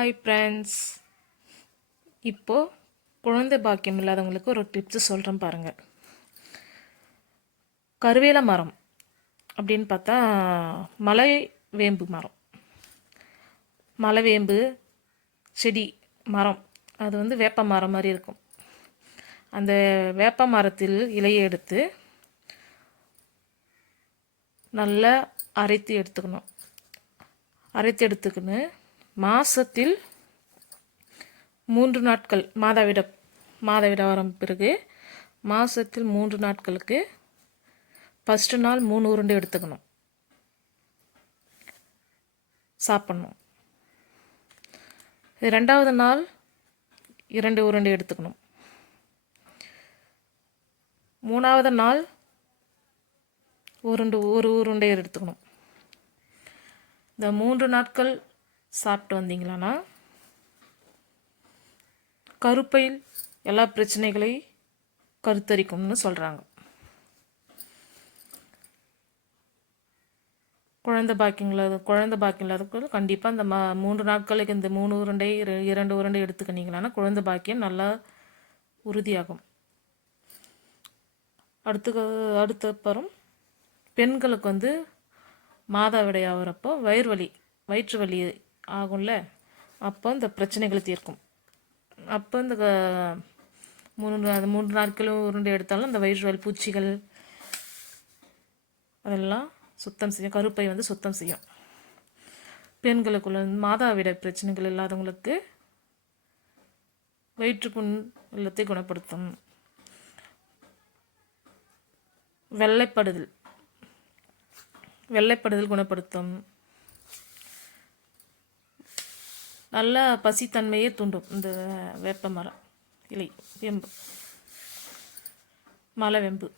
Hi friends இப்போது குழந்தை பாக்கியம் இல்லாதவங்களுக்கு ஒரு டிப்ஸ் சொல்கிறேன் பாருங்கள் கருவேல மரம் அப்படின்னு பார்த்தா மலை வேம்பு மரம். மலை வேம்பு செடி மரம். அது வந்து வேப்ப மரம் மாதிரி இருக்கும். அந்த வேப்ப மரத்தில் இலையை எடுத்து நல்லா அரைத்து எடுத்துக்கணும். அரைத்து எடுத்துக்கின்னு மாதத்தில் மூன்று நாட்கள் மாதவிட மாதவிட வரும் பிறகு மாதத்தில் மூன்று நாட்களுக்கு ஃபஸ்ட்டு நாள் மூணு உருண்டை எடுத்துக்கணும். சாப்பிட்ணும். ரெண்டாவது நாள் இரண்டு உருண்டை எடுத்துக்கணும். மூணாவது நாள் உருண்டு ஒரு உருண்டை எடுத்துக்கணும். இந்த மூன்று நாட்கள் சாப்பிட்டு வந்தீங்களான்னா கருப்பையில் எல்லா பிரச்சனைகளை கருத்தரிக்கும்னு சொல்கிறாங்க குழந்தை பாக்கியம் இல்லாத குழந்தை பாக்கியம் கண்டிப்பாக இந்த மா மூன்று நாட்களுக்கு இந்த மூணு உருண்டை இர- இரண்டு உருண்டை எடுத்துக்கினீங்களான்னா குழந்தை பாக்கியம் நல்லா உறுதியாகும். அடுத்து அடுத்த அப்புறம் பெண்களுக்கு வந்து மாதாவிடை ஆகிறப்போ வயிறு வலி வயிற்று வலி ஆகும்ல? அப்போ இந்த பிரச்சனைகளை தீர்க்கும். அப்போ இந்த மூணு அது மூன்று நாட்களும் உருண்டை எடுத்தாலும் இந்த வயிற்றுவல் பூச்சிகள் அதெல்லாம் சுத்தம் செய்யும். கருப்பை வந்து சுத்தம் செய்யும். பெண்களுக்குள்ள மாதாவிட பிரச்சனைகள் இல்லாதவங்களுக்கு வயிற்றுப்புண் எல்லாத்தை குணப்படுத்தும். வெள்ளைப்படுதல். வெள்ளைப்படுதல் குணப்படுத்தும். நல்ல பசித்தன்மையே தூண்டும். இந்த வேப்ப மரம் இலை வெம்பு மலை வெம்பு.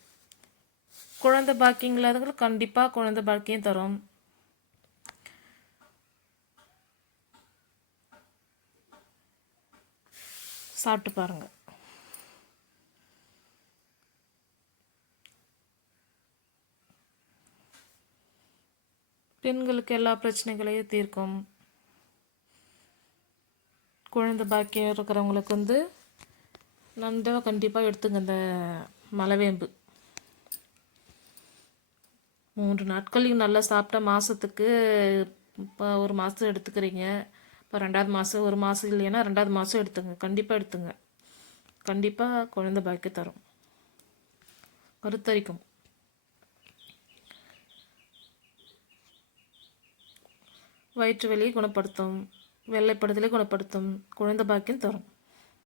குழந்தை பாக்கியம் இல்லாதவங்களுக்கு கண்டிப்பாக குழந்தை பாக்கியம் தரும். சாப்பிட்டு பாருங்க. பெண்களுக்கு எல்லா பிரச்சனைகளையும் தீர்க்கும். குழந்தை பாக்கியம் இருக்கிறவங்களுக்கு வந்து நன்றாக கண்டிப்பாக எடுத்துங்க இந்த மலைவேம்பு. மூன்று நாட்கள் நல்லா சாப்பிட்டா மாதத்துக்கு இப்போ ஒரு மாதம் எடுத்துக்கிறீங்க. இப்போ ரெண்டாவது மாதம் ஒரு மாதம் இல்லைன்னா ரெண்டாவது மாதம் எடுத்துங்க. கண்டிப்பாக எடுத்துங்க. கண்டிப்பாக குழந்தை பாக்கியம் தரும். கருத்தரிக்கும். வயிற்று வலியை குணப்படுத்தும். வெள்ளைப்படுதலை குணப்படுத்தும் குழந்தை பாக்கியம் தரும்.